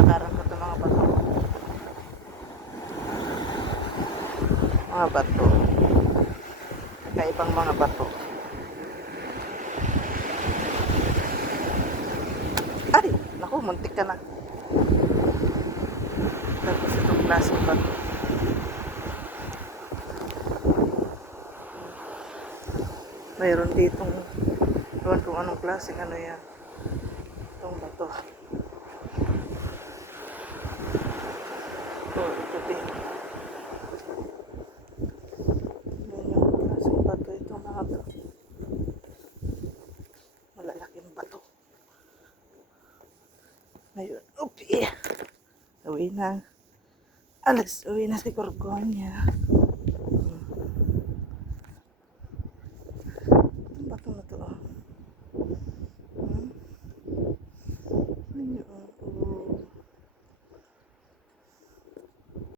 lalakaran ko itong mga bato. Mga bato. Kakaibang mga bato. Ay! Naku, muntik ka na. Tapos itong klaseng bato. Mayroon ditong doon kung anong klaseng ano yan. Itong bato. Ito din. Yan yung klaseng bato. Itong mga bato. Malalaking bato. Ngayon, upi. Uwi na. Uwi na si Gorgonya.